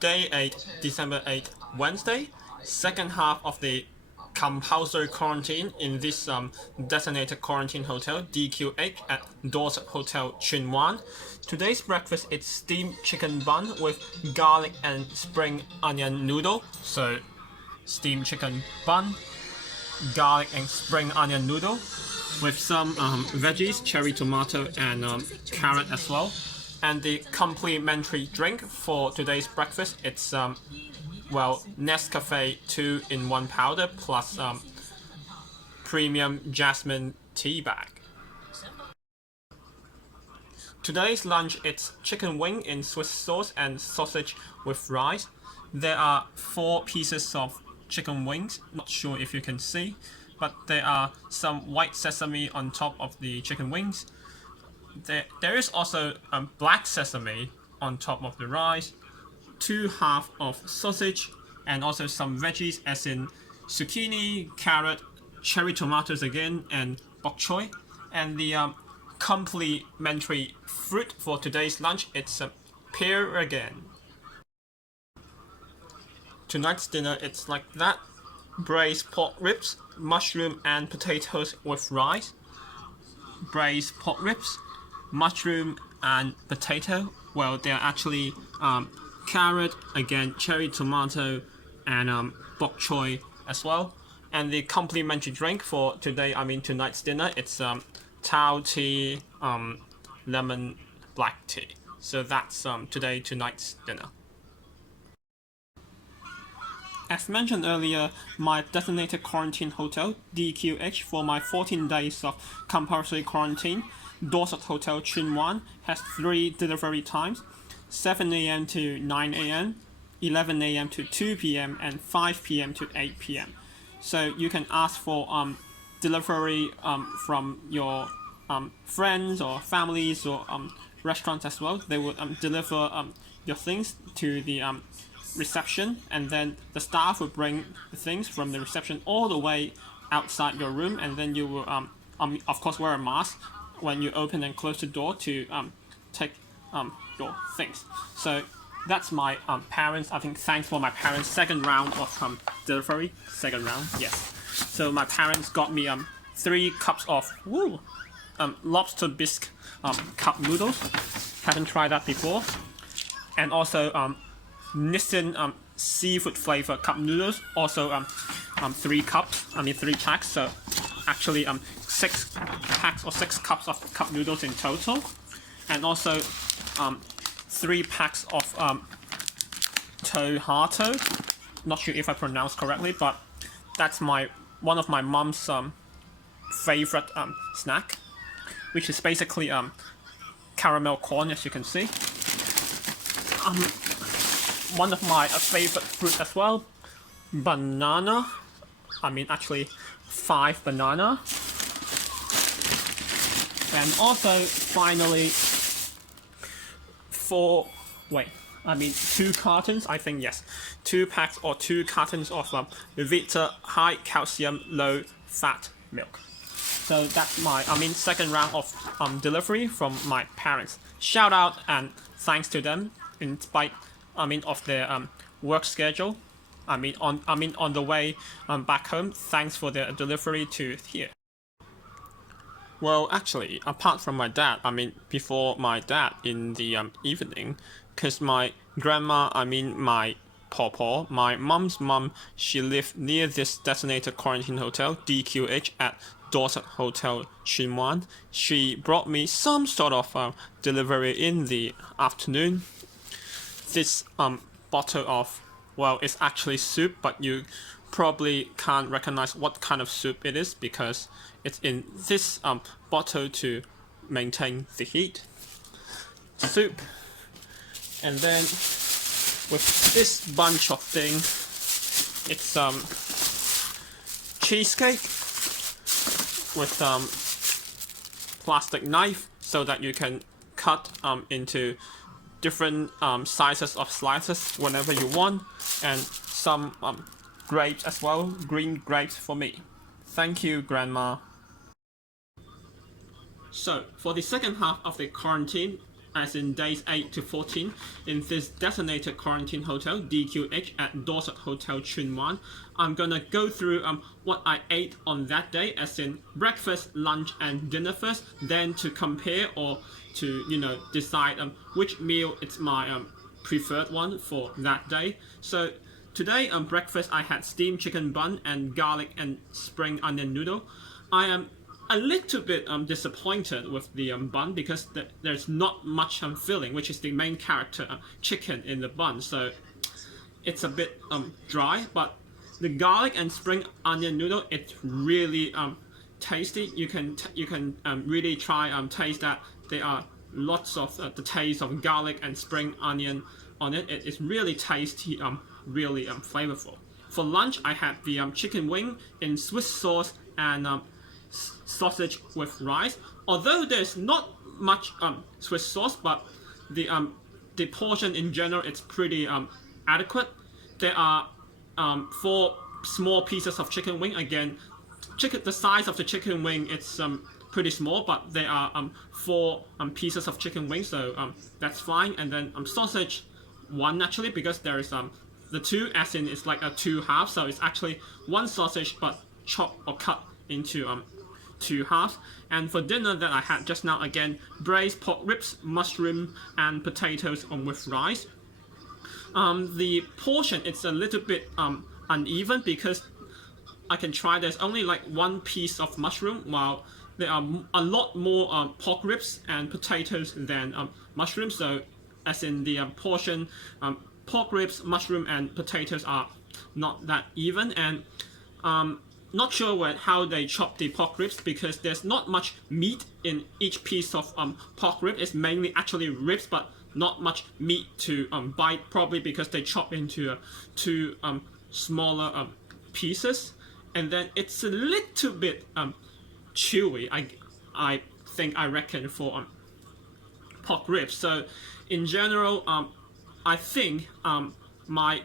Day 8, December 8, Wednesday, second half of the compulsory quarantine in this designated quarantine hotel, DQH at Dorsett Hotel, Chuen. Today's breakfast is steamed chicken bun with garlic and spring onion noodle. So, steamed chicken bun, garlic and spring onion noodle with some veggies, cherry tomato and carrot as well. And the complimentary drink for today's breakfast, it's Nescafe 2-in-1 powder plus premium jasmine tea bag. Today's lunch, it's chicken wing in Swiss sauce and sausage with rice. There are 4 pieces of chicken wings, not sure if you can see, but there are some white sesame on top of the chicken wings. There is also black sesame on top of the rice, 2 halves of sausage, and also some veggies as in zucchini, carrot, cherry tomatoes again, and bok choy. And the complimentary fruit for today's lunch, it's a pear again. Tonight's dinner, it's like that: braised pork ribs, mushroom and potatoes with rice. Braised pork ribs, mushroom and potato. Well, they're actually carrot, again cherry tomato, and bok choy as well. And the complimentary drink for tonight's dinner, it's tao tea, lemon black tea. So that's tonight's dinner. As mentioned earlier, my designated quarantine hotel, DQH, for my 14 days of compulsory quarantine, Dorsett Hotel Chuen, has 3 delivery times: 7 a.m. to 9 a.m., 11 a.m. to 2 p.m., and 5 p.m. to 8 p.m. So you can ask for delivery from your friends or families or restaurants as well. They will deliver your things to the reception, and then the staff will bring the things from the reception all the way outside your room, and then you will of course wear a mask when you open and close the door to take your things. So that's my parents. I think thanks for my parents' second round of delivery. Second round, yes. So my parents got me 3 cups of lobster bisque cup noodles. Haven't tried that before. And also Nissin seafood flavor cup noodles. Also 3 cups. 3 packs. So actually 6 packs or 6 cups of cup noodles in total. And also 3 packs of tohato. Not sure if I pronounced correctly, but that's one of my mom's favorite snack, which is basically caramel corn, as you can see. One of my favorite fruit as well, banana. Actually 5 banana. And also finally 2 cartons, I think, yes. 2 packs or 2 cartons of Vita high calcium, low fat milk. So that's my second round of delivery from my parents. Shout out and thanks to them in spite of their work schedule. On the way back home. Thanks for their delivery to here. Well, actually, apart from my dad, before my dad in the evening, because my grandma, my pawpaw, my mom's mom, she lived near this designated quarantine hotel, DQH, at Dorsett Hotel Chuen. She brought me some sort of delivery in the afternoon. This bottle of, it's actually soup, but you probably can't recognize what kind of soup it is because it's in this bottle to maintain the heat. Soup. And then with this bunch of things, it's cheesecake with plastic knife so that you can cut into different sizes of slices whenever you want, and some grapes as well, green grapes for me. Thank you, Grandma. So, for the second half of the quarantine, as in days 8 to 14, in this designated quarantine hotel, DQH at Dorsett Hotel Chuen. I'm gonna go through what I ate on that day, as in breakfast, lunch, and dinner first, then to compare or to decide which meal is my preferred one for that day. So today breakfast I had steamed chicken bun and garlic and spring onion noodle. I am a little bit disappointed with the bun because there's not much filling, which is the main character chicken in the bun, so it's a bit dry. But the garlic and spring onion noodle, it's really tasty. You can really try taste that. There are lots of the taste of garlic and spring onion on it. It is really tasty, really flavorful. For lunch, I had the chicken wing in Swiss sauce and sausage with rice. Although there's not much Swiss sauce, but the portion in general it's pretty adequate. There are 4 small pieces of chicken wing. Again, the size of the chicken wing it's pretty small, but there are 4 pieces of chicken wing, so that's fine. And then sausage 1 actually, because there is the 2 as in it's like a 2 halves, so it's actually 1 sausage but chopped or cut into 2 halves. And for dinner that I had just now, again, braised pork ribs, mushroom, and potatoes with rice. The portion it's a little bit uneven because I can try there's only like 1 piece of mushroom, while there are a lot more pork ribs and potatoes than mushroom. So as in the portion, pork ribs, mushroom, and potatoes are not that even. And not sure how they chop the pork ribs because there's not much meat in each piece of pork rib. It's mainly actually ribs, but not much meat to bite, probably because they chop into 2 smaller pieces. And then it's a little bit chewy, I reckon, for pork ribs. So in general, I think my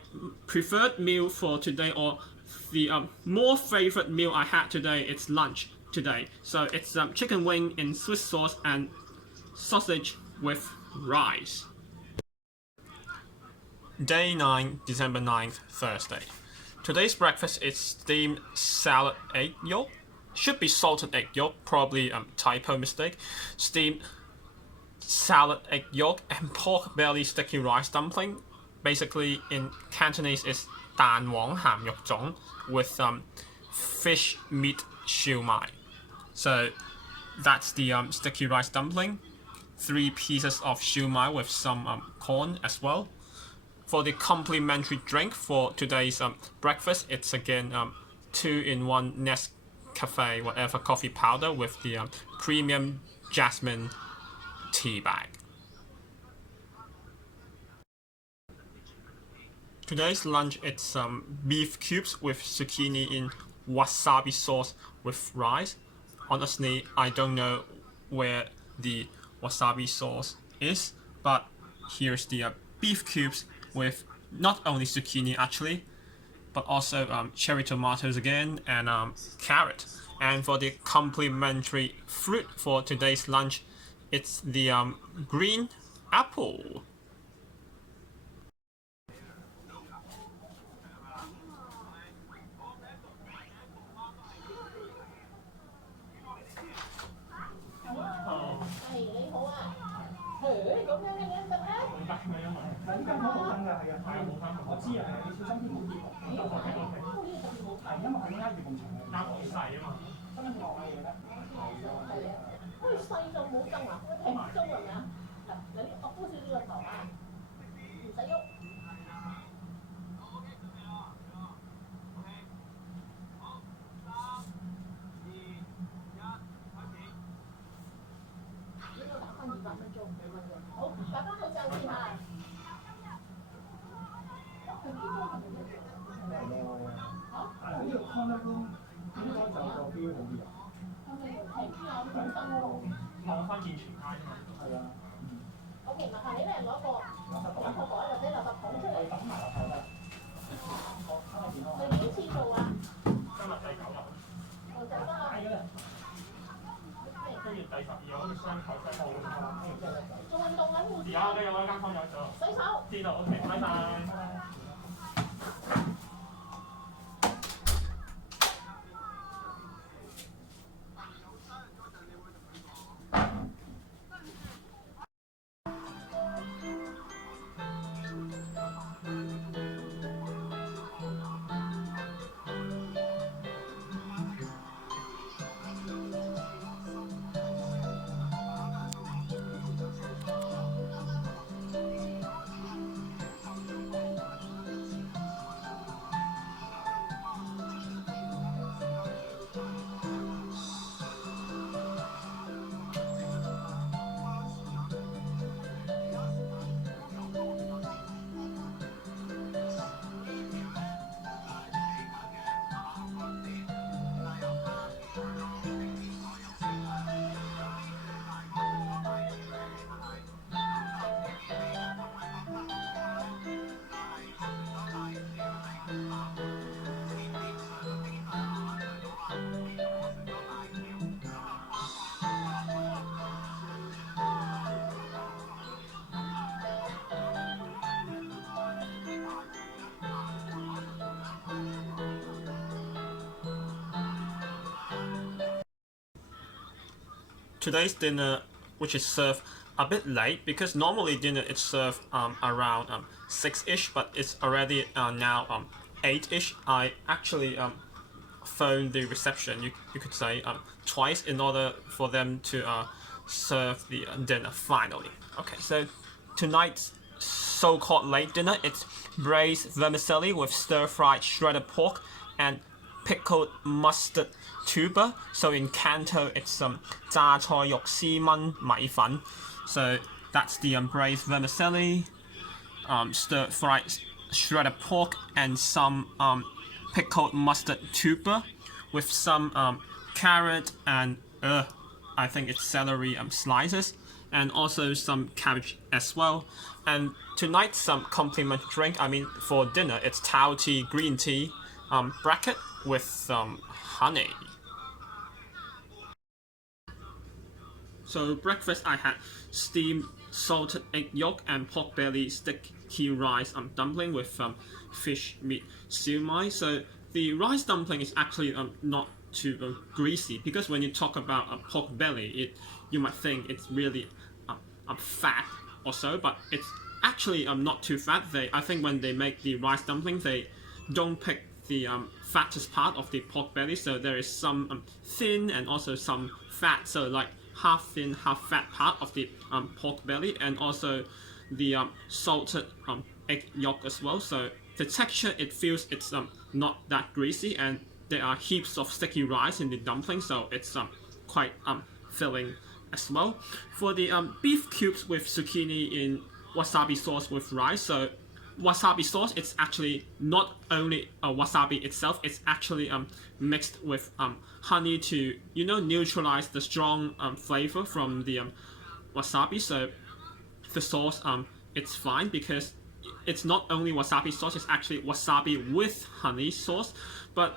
preferred meal for today, or the more favorite meal I had today, it's lunch today. So it's chicken wing in Swiss sauce and sausage with rice. Day 9, December 9th, Thursday. Today's breakfast is steamed salad egg yolk. Should be salted egg yolk, probably typo mistake. Steamed salad egg yolk and pork belly sticky rice dumpling. Basically in Cantonese is 蛋黃鹹肉粽 with fish meat siu mai. So that's the sticky rice dumpling. 3 pieces of siu mai with some corn as well. For the complimentary drink for today's breakfast, it's again 2-in-1 Nescafe whatever coffee powder with the premium jasmine tea bag. Today's lunch, it's beef cubes with zucchini in wasabi sauce with rice. Honestly, I don't know where the wasabi sauce is, but here's the beef cubes with not only zucchini actually, but also cherry tomatoes again and carrot. And for the complimentary fruit for today's lunch, it's the green apple. OK，拜拜。Today's dinner, which is served a bit late because normally dinner is served around 6-ish, but it's already now 8-ish. I actually phoned the reception, you could say, twice in order for them to serve the dinner finally. Okay, so tonight's so-called late dinner, it's braised vermicelli with stir-fried shredded pork and pickled mustard tuber. So in Canto, it's 榨菜肉絲炆米粉. So that's the braised vermicelli, stir-fried shredded pork, and some pickled mustard tuber with some carrot and I think it's celery slices, and also some cabbage as well. And tonight's some complement drink. I mean, for dinner, it's Tao tea green tea bracket with honey. So breakfast, I had steamed salted egg yolk and pork belly sticky rice dumpling with fish meat siu mai. So the rice dumpling is actually not too greasy, because when you talk about pork belly, you might think it's really fat or so, but it's actually not too fat. I think when they make the rice dumpling, they don't pick the fattest part of the pork belly, so there is some thin and also some fat, so like half thin, half fat part of the pork belly, and also the salted egg yolk as well. So the texture, it feels it's not that greasy, and there are heaps of sticky rice in the dumpling, so it's quite filling as well. For the beef cubes with zucchini in wasabi sauce with rice, so wasabi sauce, it's actually not only wasabi itself, it's actually mixed with honey to neutralize the strong flavor from the wasabi. So the sauce, it's fine because it's not only wasabi sauce, it's actually wasabi with honey sauce. But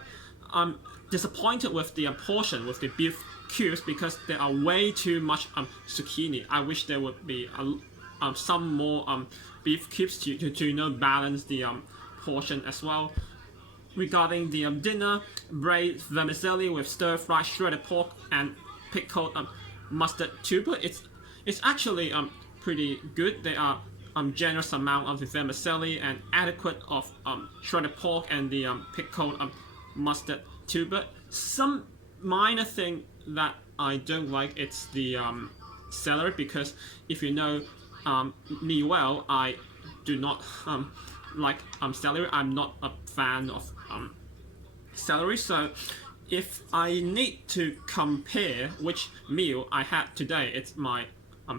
I'm disappointed with the portion with the beef cubes because there are way too much zucchini. I wish there would be some more beef cubes to balance the portion as well. Regarding the dinner, braised vermicelli with stir-fried shredded pork and pickled mustard tuber. It's actually pretty good. There are generous amount of the vermicelli and adequate of shredded pork and the pickled mustard tuber. Some minor thing that I don't like, it's the celery, because if you know me well, I do not like celery. I'm not a fan of celery. So if I need to compare which meal I had today, it's my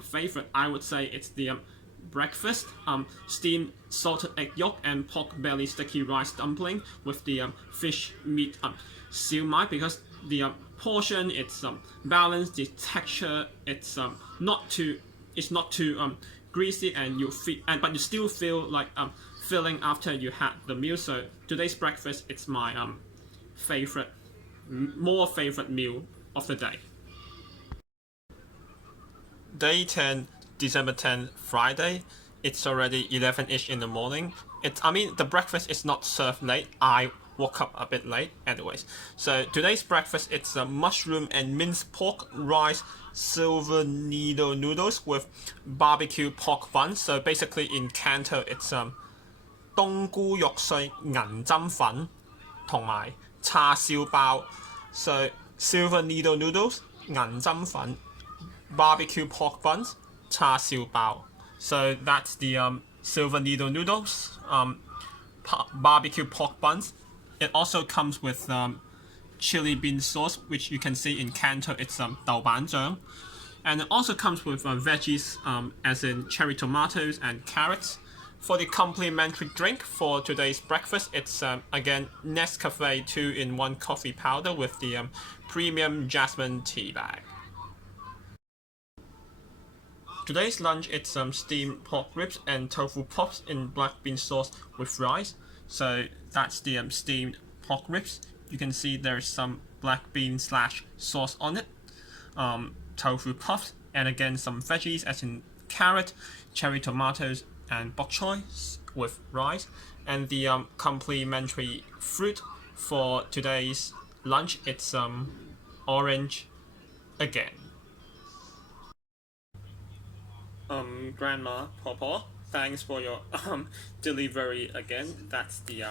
favorite, I would say it's the breakfast, steamed salted egg yolk and pork belly sticky rice dumpling with the fish meat siu mai, because the portion, it's balanced, the texture, it's not too greasy, and but you still feel like filling after you had the meal. So today's breakfast, it's my favorite meal of the day. Day 10, December 10, Friday. it's already 11ish in the morning. The breakfast is not served late. I woke up a bit late anyways. So today's breakfast, it's a mushroom and minced pork, rice, silver needle noodles with barbecue pork buns. So basically in Canto, it's 冬菇肉碎銀針粉同埋叉燒包。So silver needle noodles, 銀針粉, barbecue pork buns, 叉燒包. So that's the silver needle noodles, barbecue pork buns. It also comes with chili bean sauce, which you can see in Canto, it's 豆瓣醬. And it also comes with veggies, as in cherry tomatoes and carrots. For the complimentary drink for today's breakfast, it's again Nescafe 2-in-1 coffee powder with the premium jasmine tea bag. Today's lunch, it's steamed pork ribs and tofu pops in black bean sauce with rice. So that's the steamed pork ribs. You can see there's some black bean / sauce on it, tofu puffs, and again some veggies as in carrot, cherry tomatoes, and bok choy with rice. And the complimentary fruit for today's lunch, it's orange again. Grandma, Papa, thanks for your delivery again. That's the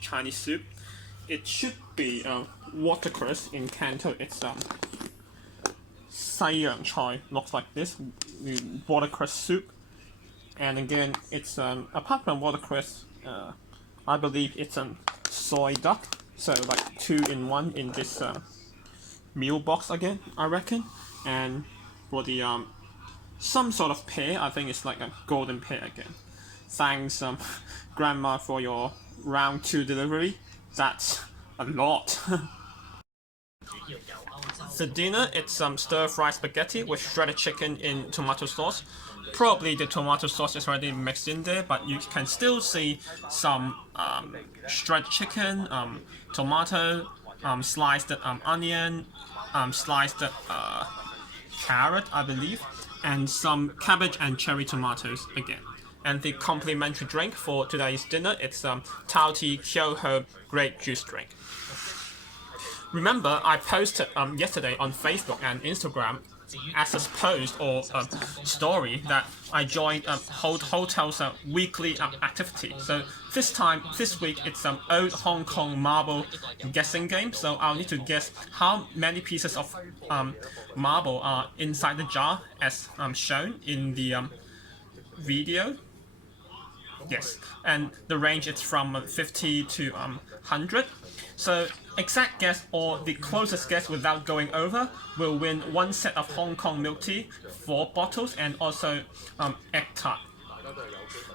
Chinese soup. It should be watercress in Canto. It's 西洋菜, looks like this, watercress soup. And again, it's apart from watercress, I believe it's soy duck. So like 2-in-1 in this meal box again, I reckon. And for the some sort of pear, I think it's like a golden pear again. Thanks, Grandma, for your round 2 delivery. That's a lot. The dinner, it's stir-fried spaghetti with shredded chicken in tomato sauce. Probably the tomato sauce is already mixed in there, but you can still see some shredded chicken, tomato, sliced onion, sliced carrot, I believe, and some cabbage and cherry tomatoes again. And the complimentary drink for today's dinner, it's Tao Tea Kyoho grape juice drink. Remember, I posted yesterday on Facebook and Instagram as a post or a story that I joined Hotel's weekly activity. So this week, it's old Hong Kong marble guessing game. So I'll need to guess how many pieces of marble are inside the jar as shown in the video. Yes, and the range is from 50 to 100. So exact guess or the closest guess without going over will win 1 set of Hong Kong milk tea, 4 bottles, and also egg tart.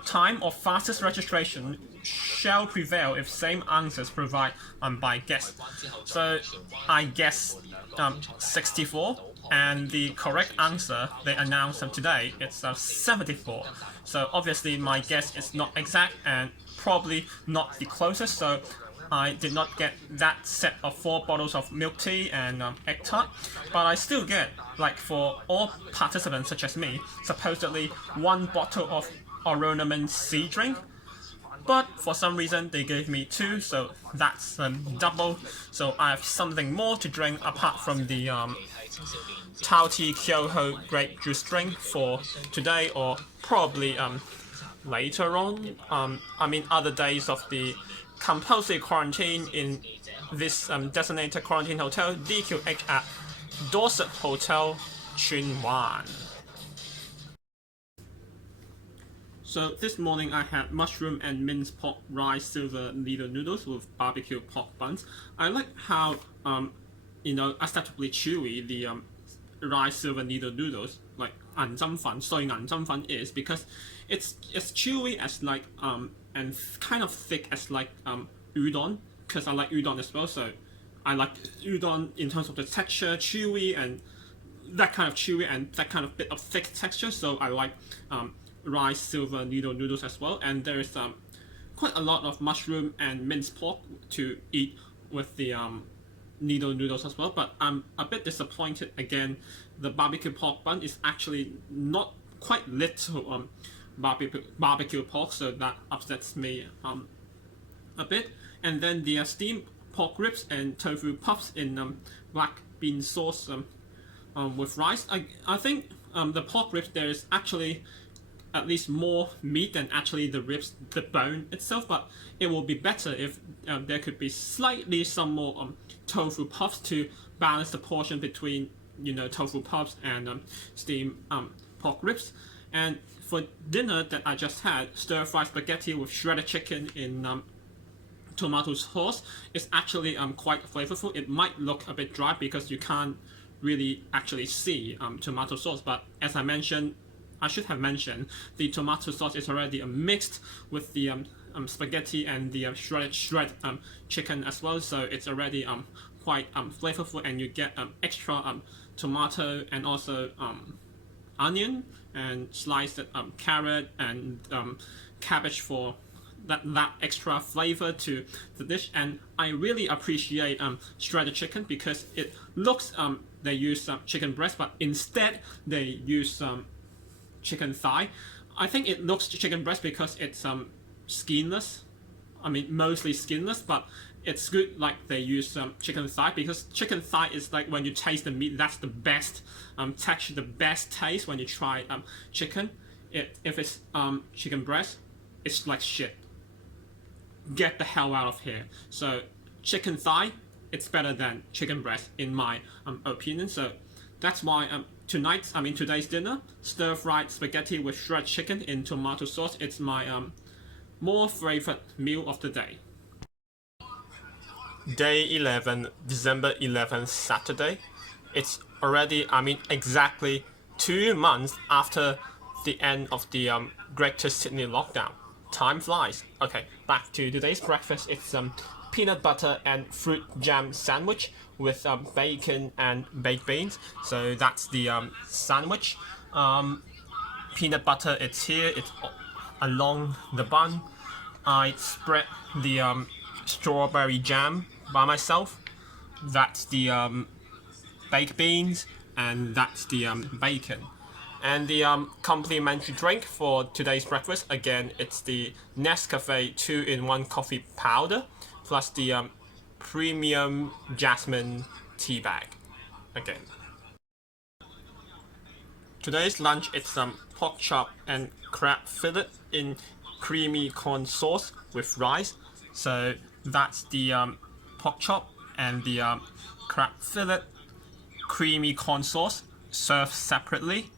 Time of fastest registration shall prevail if same answers provided by guess. So I guess 64, and the correct answer they announced today, it's 74. So obviously my guess is not exact and probably not the closest, so I did not get that set of 4 bottles of milk tea and egg tart, but I still get, like for all participants such as me, supposedly 1 bottle of ornament sea drink. But for some reason they gave me 2, so that's double. So I have something more to drink apart from the Tao Tea Kyoho grape juice drink for today, or probably later on. Other days of the compulsory quarantine in this designated quarantine hotel, DQH at Dorsett Hotel, Chuen. So this morning I had mushroom and minced pork rice silver needle noodles with barbecue pork buns. I like how acceptably chewy the rice silver needle noodles, like 銀針粉, soy 銀針粉 is, because it's chewy as like and kind of thick as like udon, because I like udon as well. So I like udon in terms of the texture, chewy and that kind of chewy and that kind of bit of thick texture. So I like rice silver needle noodles as well. And there is quite a lot of mushroom and minced pork to eat with the needle noodles as well. But I'm a bit disappointed again. The barbecue pork bun is actually not quite little barbecue pork, so that upsets me a bit. And then the steamed pork ribs and tofu puffs in black bean sauce with rice. I think the pork ribs, there is actually at least more meat than actually the ribs, the bone itself, but it will be better if there could be slightly some more tofu puffs to balance the portion between, tofu puffs and steamed pork ribs. And for dinner that I just had, stir-fried spaghetti with shredded chicken in tomato sauce is actually quite flavorful. It might look a bit dry because you can't really actually see tomato sauce, but as I should have mentioned, the tomato sauce is already mixed with the spaghetti and the shredded chicken as well, so it's already quite flavorful, and you get extra tomato and also onion and sliced carrot and cabbage for that extra flavor to the dish. And I really appreciate shredded chicken because it looks they use chicken breast, but instead they use chicken thigh. I think it looks chicken breast because it's skinless. I mean, mostly skinless, but it's good like they use chicken thigh, because chicken thigh is like when you taste the meat, that's the best texture, the best taste when you try chicken. If it's chicken breast, it's like shit. Get the hell out of here. So chicken thigh, it's better than chicken breast in my opinion. So that's why today's dinner, stir-fried spaghetti with shredded chicken in tomato sauce, it's my more favorite meal of the day. Day 11, December 11th, Saturday. It's already, exactly 2 months after the end of the Greater Sydney lockdown. Time flies. Okay, back to today's breakfast. It's peanut butter and fruit jam sandwich with bacon and baked beans. So that's the sandwich. Peanut butter, it's here. It's along the bun. I spread the strawberry jam by myself. That's the baked beans, and that's the bacon. And the complimentary drink for today's breakfast, again, it's the Nescafe 2-in-1 coffee powder plus the premium jasmine tea bag. Again. Today's lunch, it's pork chop and crab fillet in creamy corn sauce with rice. So that's the pork chop and the crab fillet, creamy corn sauce, served separately,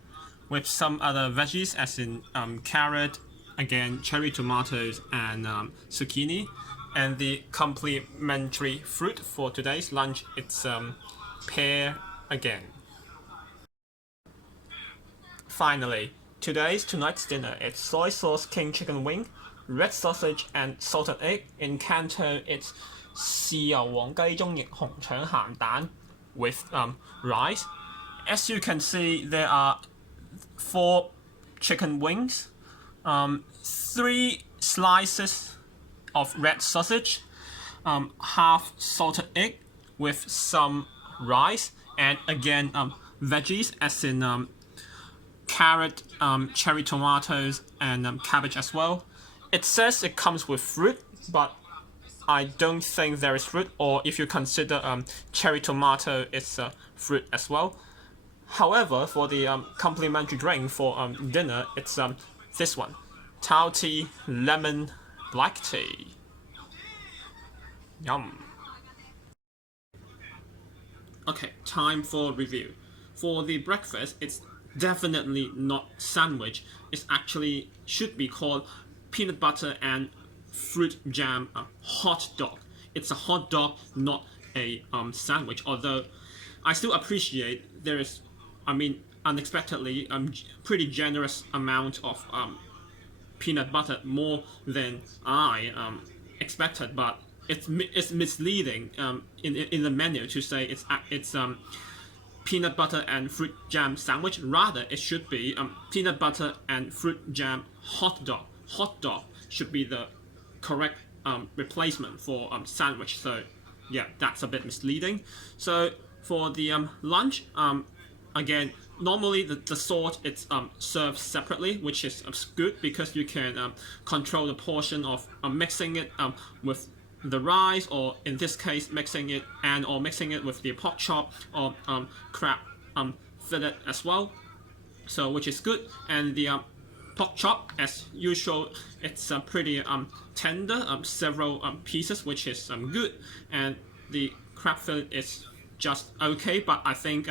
with some other veggies as in carrot, again cherry tomatoes and zucchini. And the complimentary fruit for today's lunch, it's pear again. Finally, tonight's dinner, it's soy sauce king chicken wing, red sausage and salted egg. In Canton, it's 豉油黃雞中翼紅腸鹹蛋 with rice. As you can see, there are 4 chicken wings, 3 slices of red sausage, half salted egg with some rice, and again veggies as in carrot, cherry tomatoes, and cabbage as well. It says it comes with fruit, but I don't think there is fruit, or if you consider cherry tomato, it's fruit as well. However, for the complimentary drink for dinner, it's this one, Tao tea lemon black tea. Yum. Okay, time for review. For the breakfast, it's definitely not sandwich. It's actually should be called peanut butter and fruit jam hot dog. It's a hot dog, not a sandwich. Although I still appreciate there is, unexpectedly, pretty generous amount of peanut butter, more than I expected. But it's misleading in the menu to say it's peanut butter and fruit jam sandwich. Rather, it should be peanut butter and fruit jam hot dog. Hot dog should be the correct replacement for sandwich. So yeah, that's a bit misleading. So for the lunch, again, normally the salt it's served separately, which is good because you can control the portion of mixing it with the rice, or in this case mixing it with the pork chop or crab fillet as well. So which is good, and the pork chop as usual it's pretty tender, several pieces, which is good, and the crab fillet is just okay, but I think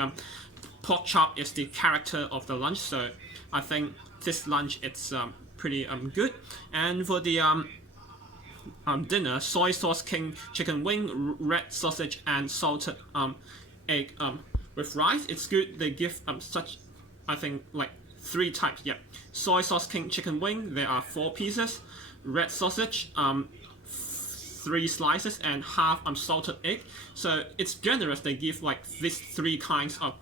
pork chop is the character of the lunch, so I think this lunch it's pretty good. And for the dinner, soy sauce king chicken wing, red sausage, and salted egg with rice. It's good. They give such, I think, like 3 types. Yeah, soy sauce king chicken wing. There are 4 pieces. Red sausage, 3 slices, and half salted egg. So it's generous. They give like these 3 kinds of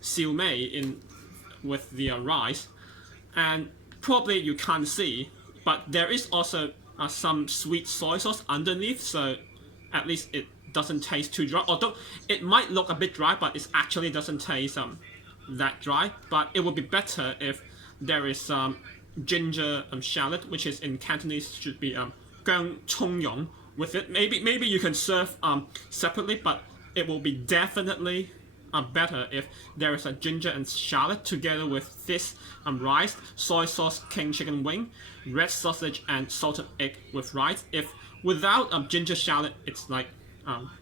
siu mei in with the rice, and probably you can't see, but there is also some sweet soy sauce underneath, so at least it doesn't taste too dry. Although it might look a bit dry, but it actually doesn't taste that dry. But it would be better if there is ginger shallot, which is in Cantonese should be gang chung yong with it. Maybe you can serve separately, but it will be definitely better if there is a ginger and shallot together with this rice, soy sauce king chicken wing, red sausage, and salted egg with rice. If without ginger shallot, it's like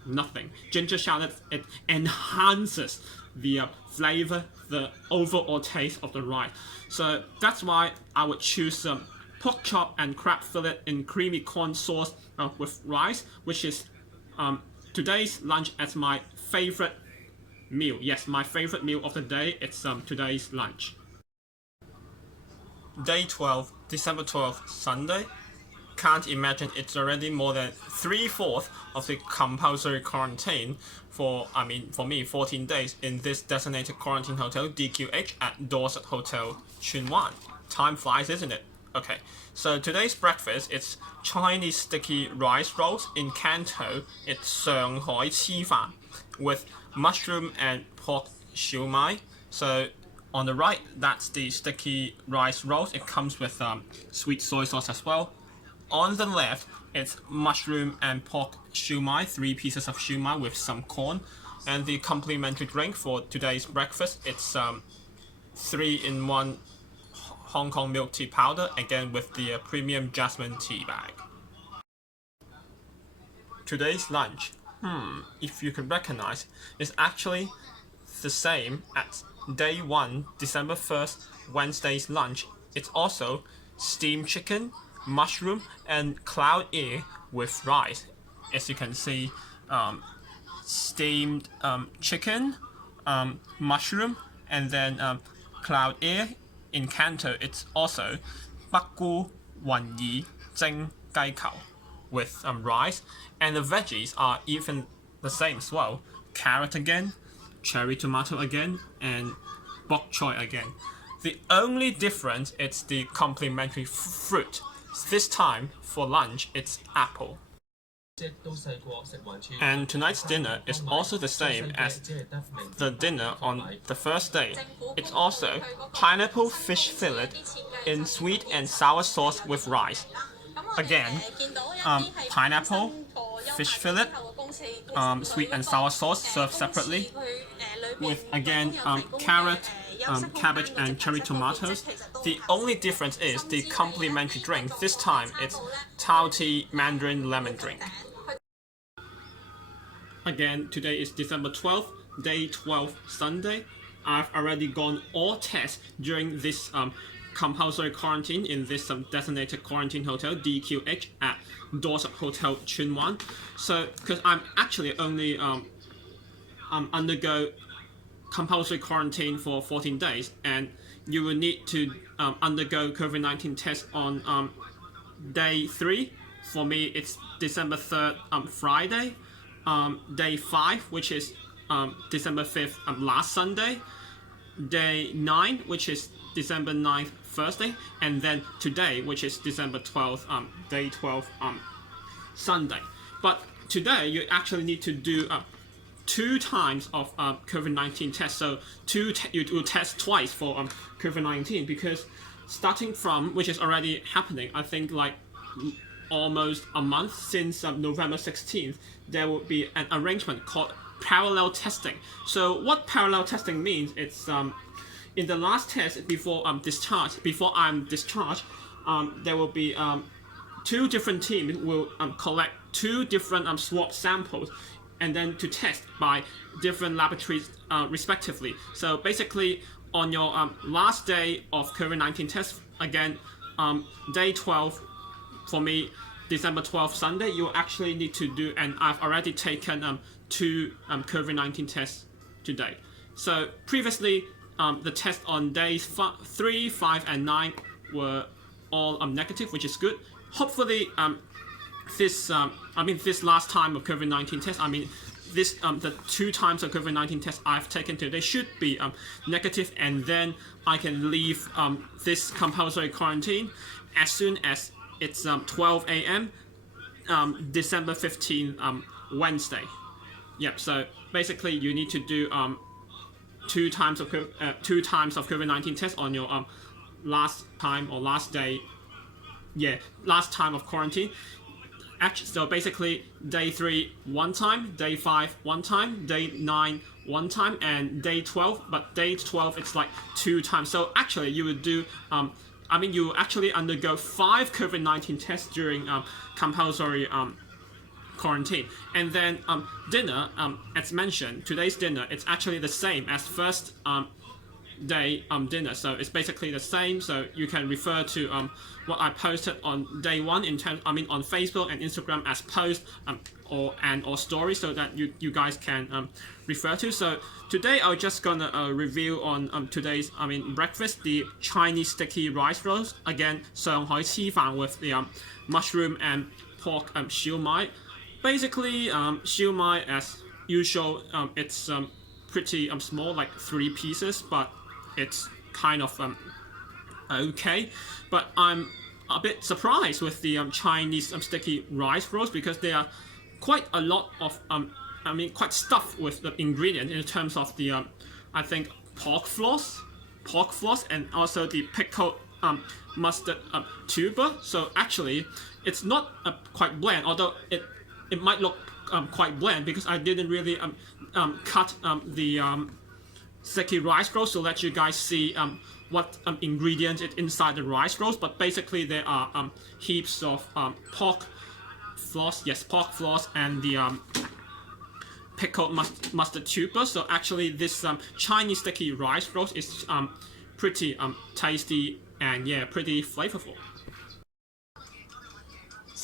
nothing. Ginger shallot, it enhances the flavor, the overall taste of the rice. So that's why I would choose pork chop and crab fillet in creamy corn sauce with rice, which is today's lunch as my favorite meal. Yes, my favorite meal of the day. It's today's lunch. Day 12, December 12th, Sunday. Can't imagine it's already more than 3/4 of the compulsory quarantine for me 14 days in this designated quarantine hotel DQH at Dorsett Hotel Chuen. Time flies, isn't it? Okay, so today's breakfast it's Chinese sticky rice rolls. In Canto, it's Shanghai Qi Fan with mushroom and pork siu mai. So on the right, that's the sticky rice rolls. It comes with sweet soy sauce as well. On the left, it's mushroom and pork siu mai, 3 pieces of siu mai with some corn. And the complimentary drink for today's breakfast, it's 3-in-1 Hong Kong milk tea powder, again with the premium jasmine tea bag. Today's lunch, if you could recognize, is actually the same as day 1, December 1st, Wednesday's lunch. It's also steamed chicken, mushroom, and cloud ear with rice. As you can see, steamed chicken, mushroom, and then cloud ear. In Canto, it's also 北菇雲耳蒸雞球 with rice, and the veggies are even the same as well. Carrot again, cherry tomato again, and bok choy again. The only difference is the complimentary fruit. This time for lunch, it's apple. And tonight's dinner is also the same as the dinner on the first day. It's also pineapple fish fillet in sweet and sour sauce with rice. Again, pineapple fish fillet, sweet and sour sauce served separately with again carrot, cabbage, and cherry tomatoes. The only difference is the complimentary drink. This time it's Tao Tea Mandarin lemon drink. Again, today is December 12th, day 12, Sunday. I've already gone all tests during this compulsory quarantine in this designated quarantine hotel, DQH, at Dorsett Hotel Chuen. So, because I'm actually only undergo compulsory quarantine for 14 days, and you will need to undergo COVID-19 test on day 3. For me, it's December 3rd, Friday. Day 5, which is December 5th, last Sunday. Day 9, which is December 9th, Thursday. And then today, which is December 12th, day 12, Sunday. But today, you actually need to do 2 times of COVID-19 tests. So you will test twice for COVID-19, because starting from, which is already happening, I think like almost a month since November 16th, there will be an arrangement called parallel testing. So what parallel testing means, it's in the last test before I'm discharged, there will be 2 different teams will collect 2 different swab samples, and then to test by different laboratories respectively. So basically, on your last day of COVID-19 test, again, day 12, for me, December 12th, Sunday, you actually need to do, and I've already taken 2 COVID-19 tests today. So previously, the tests on days 3, 5, and 9 were all negative, which is good. Hopefully, this last time of COVID-19 test, the 2 times of COVID-19 test I've taken today should be negative, and then I can leave this compulsory quarantine as soon as it's 12 a.m. December 15th, Wednesday. Yep. So basically, you need to do 2 times of COVID-19 test on your last time or last day. Yeah, last time of quarantine. Actually, so basically, day 3 1 time, day 5 1 time, day 9 1 time, and day 12. But day 12 it's like 2 times. So actually, you would do you actually undergo 5 COVID-19 tests during compulsory quarantine. And then dinner, as mentioned, today's dinner, it's actually the same as first day dinner. So it's basically the same. So you can refer to what I posted on day 1 on Facebook and Instagram as post or story, so that you guys can refer to. So today I'm just gonna review on today's breakfast, the Chinese sticky rice rolls. Again, Shanghai qi fan with the mushroom and pork siu mai. Basically, siu mai as usual, it's pretty small, like 3 pieces, but it's kind of okay. But I'm a bit surprised with the Chinese sticky rice rolls, because they are quite a lot of quite stuffed with the ingredient in terms of the I think pork floss, and also the pickled mustard tuber. So actually, it's not quite bland, although it might look quite bland, because I didn't really cut the sticky rice rolls to let you guys see what ingredients is inside the rice rolls. But basically, there are heaps of pork floss, and the pickled mustard tuber. So actually, this Chinese sticky rice rolls is pretty tasty and pretty flavorful.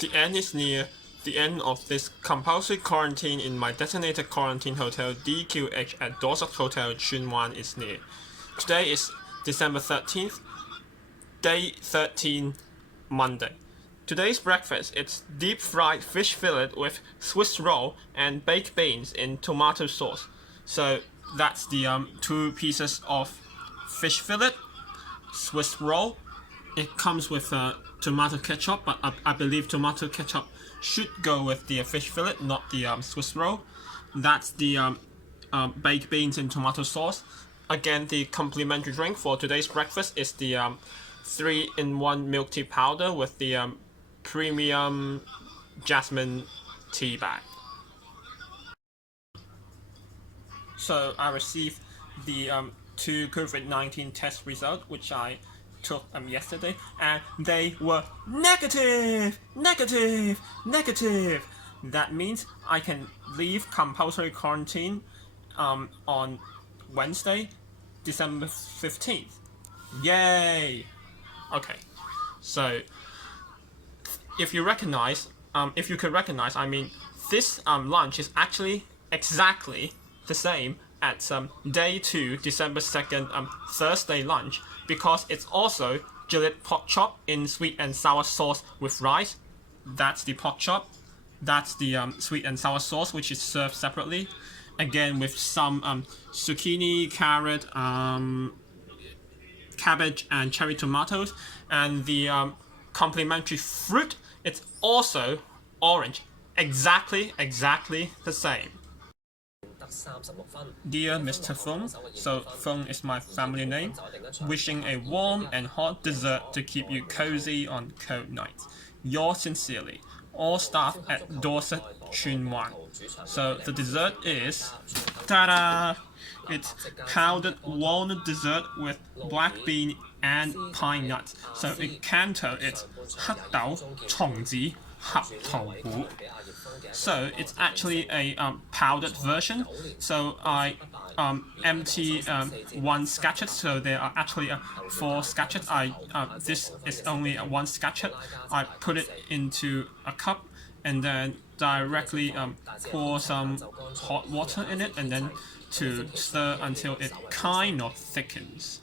The end is near. The end of this compulsory quarantine in my designated quarantine hotel DQH at Dorsett Hotel Chuen is near. Today is December 13th, day 13, Monday. Today's breakfast, it's deep fried fish fillet with Swiss roll and baked beans in tomato sauce. So that's the 2 pieces of fish fillet, Swiss roll. It comes with tomato ketchup, but I believe tomato ketchup should go with the fish fillet, not the Swiss roll. That's the baked beans in tomato sauce. Again, the complimentary drink for today's breakfast is the 3-in-1 milk tea powder with the premium jasmine tea bag. So I received the 2 COVID-19 test results, which I took yesterday, and they were negative. That means I can leave compulsory quarantine on Wednesday, December 15th. Yay! Okay, so if you could recognize, this lunch is actually exactly the same at day 2, December 2nd, Thursday lunch, because it's also Gillette pork chop in sweet and sour sauce with rice. That's the pork chop. That's the sweet and sour sauce, which is served separately. Again, with some zucchini, carrot, cabbage, and cherry tomatoes. And the complimentary fruit, it's also orange. Exactly the same. Dear Mr. Feng, so Feng is my family name, wishing a warm and hot dessert to keep you cozy on cold nights. Yours sincerely, all staff at dorsetttsuenwan. So the dessert is, ta-da! It's powdered walnut dessert with black bean and pine nuts. So in Canto, it's 黑豆松子合桃糊. So it's actually a powdered version. So I empty one sketchet. So there are actually 4 sketchets. This is only one sketchet. I put it into a cup and then directly pour some hot water in it and then to stir until it kind of thickens.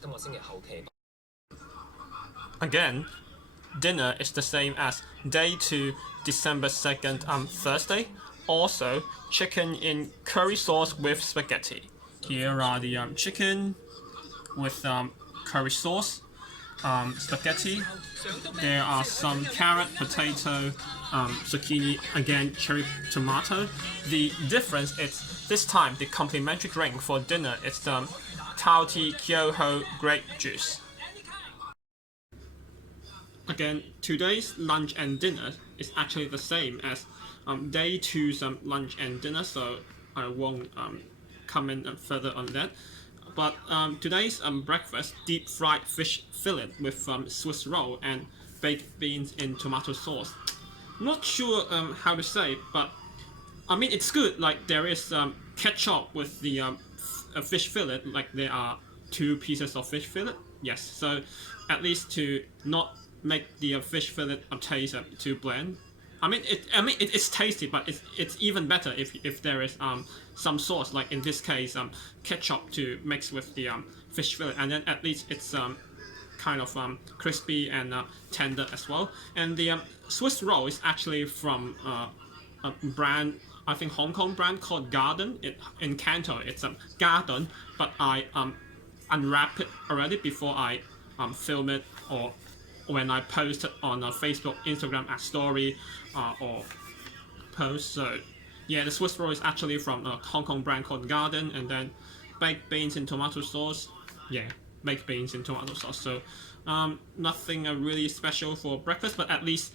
Again, dinner is the same as day 2, December 2nd, Thursday. Also, chicken in curry sauce with spaghetti. Here are the chicken with curry sauce, spaghetti. There are some carrot, potato, zucchini, again cherry tomato. The difference is this time the complimentary drink for dinner is the Taoti Kyoho grape juice. Again, today's lunch and dinner is actually the same as day 2's lunch and dinner, so I won't comment further on that. But today's breakfast, deep fried fish fillet with Swiss roll and baked beans in tomato sauce. Not sure how to say, but I mean it's good. Like there is ketchup with the fish fillet. Like there are 2 pieces of fish fillet. Yes, so at least to not make the fish fillet taste too bland. It's tasty, but it's even better if there is some sauce, like in this case ketchup to mix with the fish fillet, and then at least it's kind of crispy and tender as well. And the Swiss roll is actually from a brand, I think Hong Kong brand called Garden. In Canto it's Garden, but I unwrap it already before I film it or when I post it on Facebook, Instagram as story or post. So yeah, the Swiss roll is actually from a Hong Kong brand called Garden, and then baked beans in tomato sauce. Yeah, baked beans in tomato sauce. So nothing really special for breakfast, but at least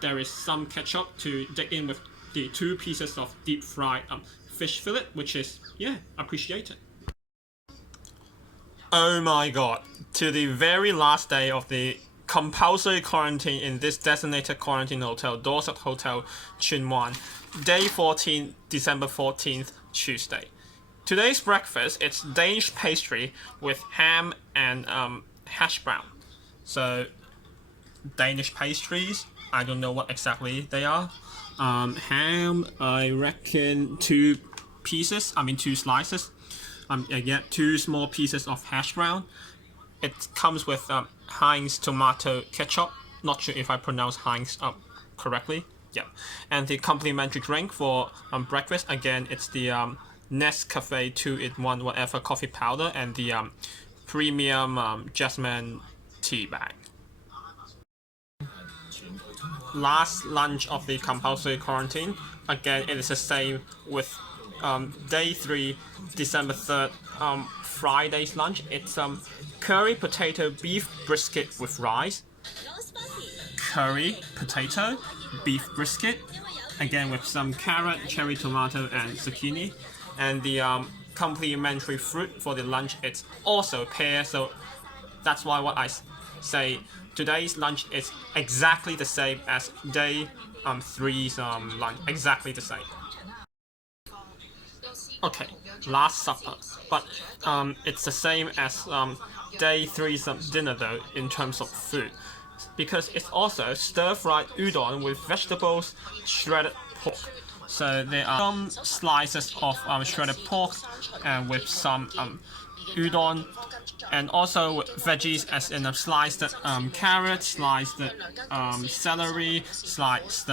there is some ketchup to dig in with the 2 pieces of deep fried fish fillet, which is, yeah, appreciated. Oh my god, to the very last day of the compulsory quarantine in this designated quarantine hotel, Dorsett Hotel, Chuen, day 14, December 14th, Tuesday. Today's breakfast, it's Danish pastry with ham and hash brown. So, Danish pastries, I don't know what exactly they are. Ham, I reckon 2 pieces, 2 slices. I get 2 small pieces of hash brown. It comes with Heinz tomato ketchup. Not sure if I pronounce Heinz correctly. Yeah. And the complimentary drink for breakfast, again, it's the Nescafe 2-in-1 whatever coffee powder and the premium jasmine tea bag. Last lunch of the compulsory quarantine. Again, it is the same with day 3, December 3rd, Friday's lunch. It's curry potato beef brisket with rice. Curry potato beef brisket, again with some carrot, cherry tomato, and zucchini. And the complimentary fruit for the lunch, it's also pear. So that's why what I say today's lunch is exactly the same as day 3's lunch. Exactly the same. Okay, last supper, but it's the same as day 3's dinner though in terms of food, because it's also stir-fried udon with vegetables, shredded pork. So there are some slices of shredded pork and with some udon, and also veggies as in sliced carrot, sliced celery, sliced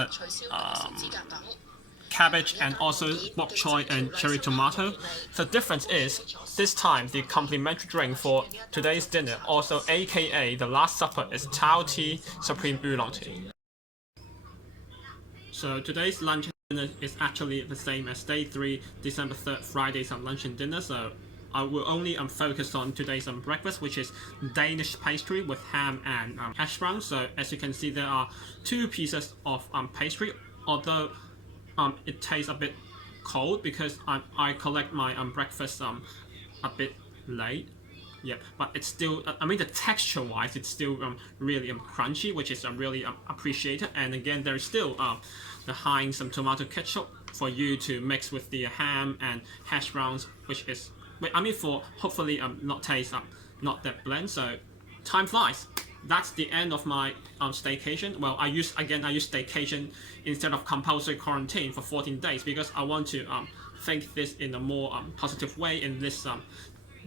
cabbage, and also bok choy and cherry tomato. The difference is, this time the complimentary drink for today's dinner, also aka the last supper, is Tao Tea Supreme Oolong Tea. So today's lunch dinner is actually the same as day 3, December 3rd, Friday's lunch and dinner. So I will only focus on today's breakfast, which is Danish pastry with ham and hash browns. So as you can see, there are 2 pieces of pastry, although it tastes a bit cold because I collect my breakfast a bit late. Yeah, but it's still, I mean, the texture wise, it's still really crunchy, which is really appreciated. And again, there's still the Heinz tomato ketchup for you to mix with the ham and hash browns, which is, I mean, for hopefully not taste not that bland. So time flies. That's the end of my staycation. Well, I use staycation instead of compulsory quarantine for 14 days because I want to think this in a more positive way in this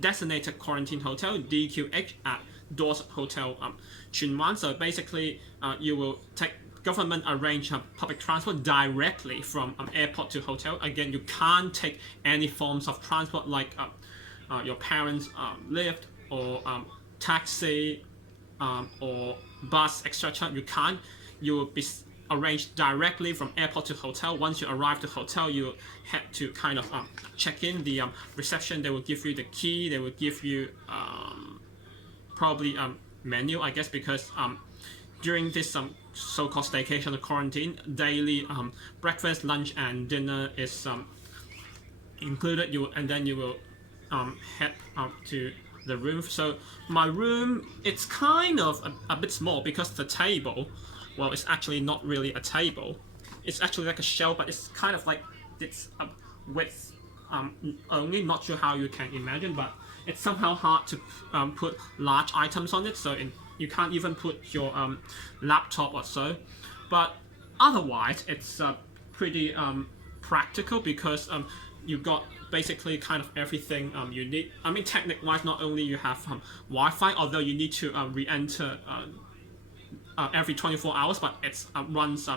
designated quarantine hotel, DQH, at Dorsett Hotel, Chuen. So basically, you will take government arranged public transport directly from airport to hotel. Again, you can't take any forms of transport like your parents' lift or taxi or bus, etc. You can't. You will be arranged directly from airport to hotel. Once you arrive to hotel, you have to kind of check in. The reception, they will give you the key. They will give you probably menu, I guess, because during this so-called staycation or quarantine, daily breakfast, lunch, and dinner is included. And then you will head up to the room. So my room, it's kind of a bit small because the table, well, it's actually not really a table. It's actually like a shelf, but it's kind of like it's width only. Not sure how you can imagine, but it's somehow hard to put large items on it. So you can't even put your laptop or so. But otherwise, it's pretty practical because you got basically kind of everything you need. I mean, technique-wise, not only you have Wi-Fi, although you need to re-enter every 24 hours, but it runs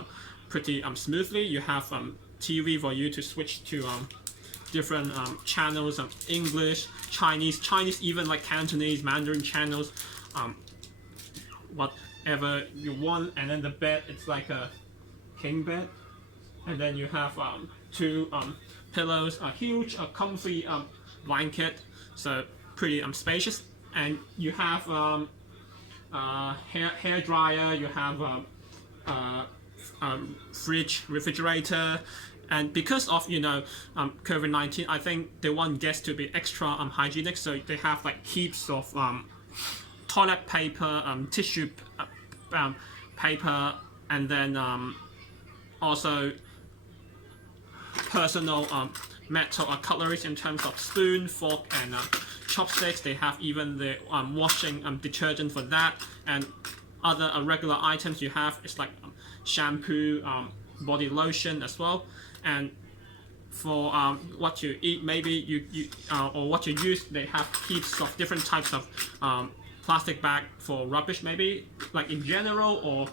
pretty smoothly. You have TV for you to switch to different channels, English, Chinese, even like Cantonese, Mandarin channels, whatever you want. And then the bed, it's like a king bed, and then you have 2 pillows, a huge, comfy blanket, so pretty spacious. And you have hair dryer, you have fridge, refrigerator, and because of COVID-19, I think they want guests to be extra hygienic, so they have like heaps of toilet paper, tissue paper, and then also personal metal cutlery in terms of spoon, fork, and chopsticks. They have even the washing detergent for that, and other regular items you have is like shampoo, body lotion as well. And for what you eat, maybe you or what you use, they have heaps of different types of plastic bag for rubbish, maybe like in general, or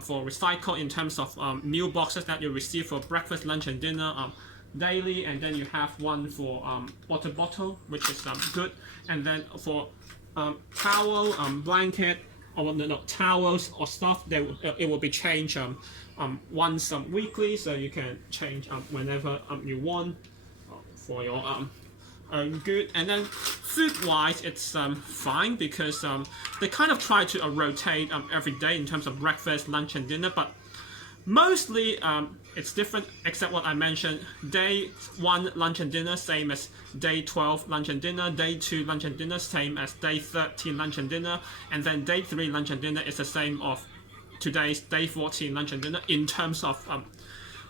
for recycle in terms of meal boxes that you receive for breakfast, lunch, and dinner daily. And then you have one for water bottle, which is good. And then for towel, blanket, or towels or stuff, it will be changed once weekly, so you can change whenever you want for your good. And then food wise, it's fine because they kind of try to rotate every day in terms of breakfast, lunch, and dinner, but mostly it's different except what I mentioned. Day 1 lunch and dinner, same as day 12 lunch and dinner. Day 2 lunch and dinner, same as day 13 lunch and dinner. And then day 3 lunch and dinner is the same of today's day 14 lunch and dinner in terms of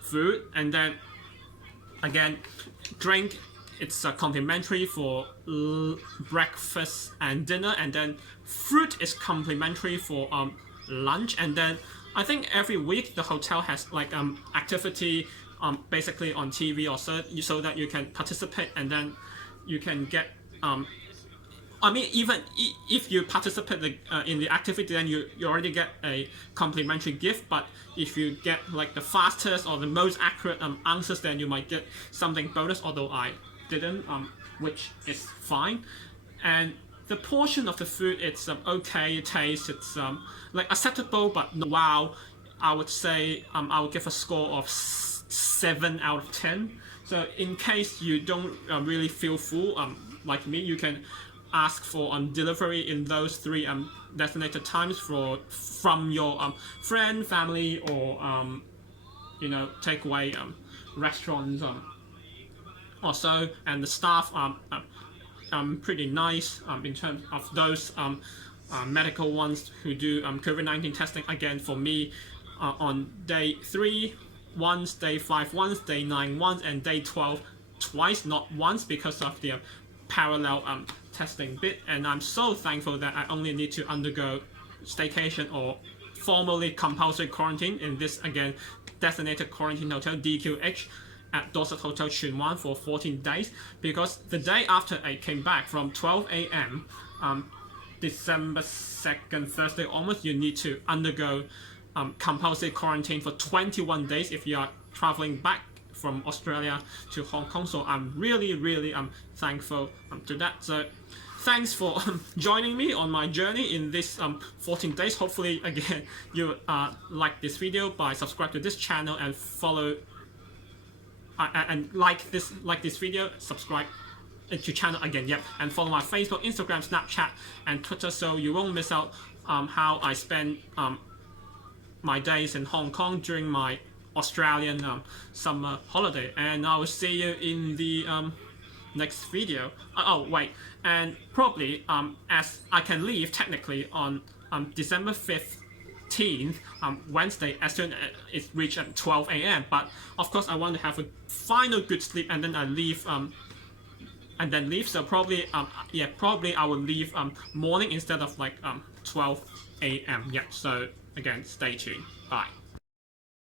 food. And then again, drink, it's complimentary for breakfast and dinner. And then fruit is complimentary for lunch. And then I think every week the hotel has like activity basically on TV or so that you can participate, and then you can get I mean, even if you participate in the activity, then you already get a complimentary gift. But if you get like the fastest or the most accurate answers, then you might get something bonus, although I didn't, which is fine. And the portion of the food, it's okay taste, it's like acceptable, but no wow. I would say I would give a score of 7 out of 10. So in case you don't really feel full, like me, you can ask for delivery in those 3 designated times from your friend, family, or takeaway restaurants also. And the staff pretty nice in terms of those medical ones who do COVID-19 testing. Again, for me, on day 3 once, day 5 once, day 9 once, and day 12 twice, not once, because of the parallel testing bit. And I'm so thankful that I only need to undergo staycation or formally compulsory quarantine in this, again, designated quarantine hotel, DQH, at Dorsett Hotel Chuen for 14 days, because the day after I came back from 12 a.m. December 2nd, Thursday onwards, you need to undergo compulsory quarantine for 21 days if you are traveling back from Australia to Hong Kong. So I'm really thankful to that. So thanks for joining me on my journey in this 14 days. Hopefully, again, you like this video by subscribe to this channel and follow and like this video, subscribe to channel again, and follow my Facebook, Instagram, Snapchat, and Twitter, so you won't miss out how I spend my days in Hong Kong during my Australian summer holiday. And I will see you in the next video. Oh wait, and probably as I can leave technically on December 15th, Wednesday, as soon as it reaches at 12 a.m. But of course I want to have a final good sleep, and then I leave so probably probably I will leave morning instead of like 12 a.m. So again, stay tuned. Bye.